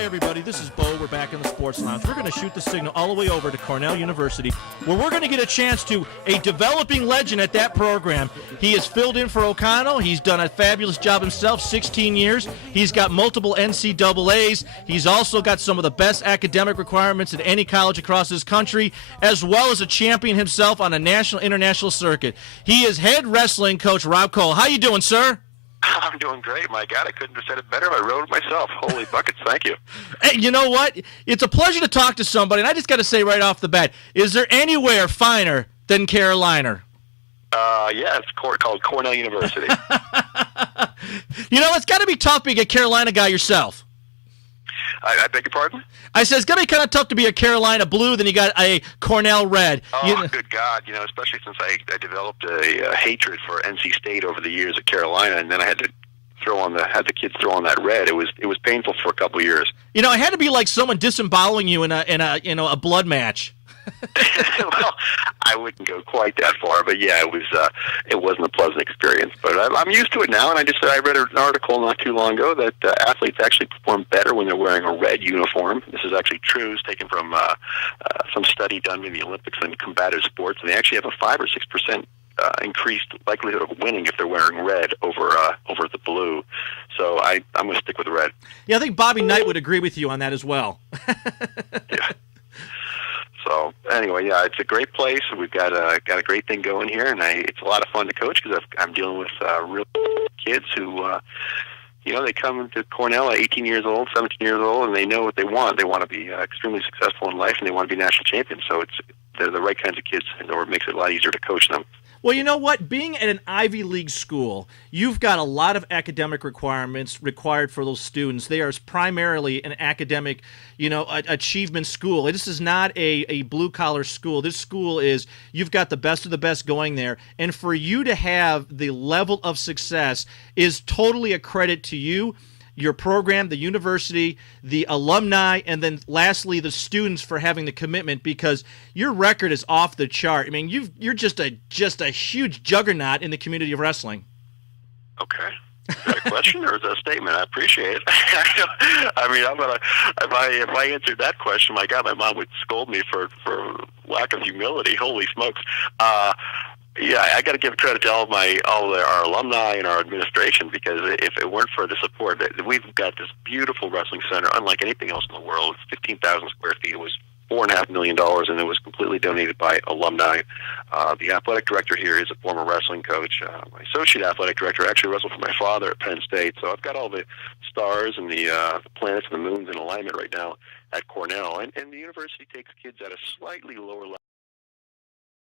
Hey everybody, this is Bo. We're back in the Sports Lounge. We're going to shoot the signal all the way over to Cornell University, where we're going to get a chance to a developing legend at that program. He has filled in for O'Connell. He's done a fabulous job himself, 16 years. He's got multiple NCAAs. He's also got some of the best academic requirements at any college across this country, as well as a champion himself on a national, international circuit. He is head wrestling coach Rob Koll. How you doing, sir? I'm doing great. My God, I couldn't have said it better. I wrote it myself. Holy buckets, thank you. Hey, you know what? It's a pleasure to talk to somebody, and I just got to say right off the bat, is there anywhere finer than Carolina? Yeah, it's called Cornell University. You know, it's got to be tough being a Carolina guy yourself. I beg your pardon? I said it's going to be kind of tough to be a Carolina blue, then you got a Cornell red. Oh, good God. You know, especially since I developed a hatred for NC State over the years at Carolina, and then I had to had the kids throw on that red. It was painful for a couple of years. You know, it had to be like someone disemboweling you in a blood match. Well, I wouldn't go quite that far, but yeah, it wasn't a pleasant experience. But I'm used to it now, and I read an article not too long ago that athletes actually perform better when they're wearing a red uniform. This is actually true. It's taken from some study done in the Olympics and combative sports, and they actually have a 5 or 6% increased likelihood of winning if they're wearing red over the blue. So I'm going to stick with the red. Yeah, I think Bobby Knight would agree with you on that as well. Yeah. So anyway, yeah, it's a great place. We've got a great thing going here, and it's a lot of fun to coach because I'm dealing with real kids who, they come to Cornell at 18 years old, 17 years old, and they know what they want. They want to be extremely successful in life, and they want to be national champions. So they're the right kinds of kids, and it makes it a lot easier to coach them. Well, you know what? Being at an Ivy League school, you've got a lot of academic requirements required for those students. They are primarily an academic, achievement school. This is not a blue-collar school. This school is, you've got the best of the best going there. And for you to have the level of success is totally a credit to you, your program, the university, the alumni, and then lastly the students for having the commitment, because your record is off the chart. I mean, you're just a huge juggernaut in the community of wrestling. Okay. Is that a question or is that a statement? I appreciate it. I mean, if I answered that question, my God, my mom would scold me for lack of humility. Holy smokes. Yeah, I got to give credit to our alumni and our administration, because if it weren't for the support, we've got this beautiful wrestling center, unlike anything else in the world. It's 15,000 square feet. It was $4.5 million, and it was completely donated by alumni. The athletic director here is a former wrestling coach. My associate athletic director actually wrestled for my father at Penn State. So I've got all the stars and the planets and the moons in alignment right now at Cornell. And the university takes kids at a slightly lower level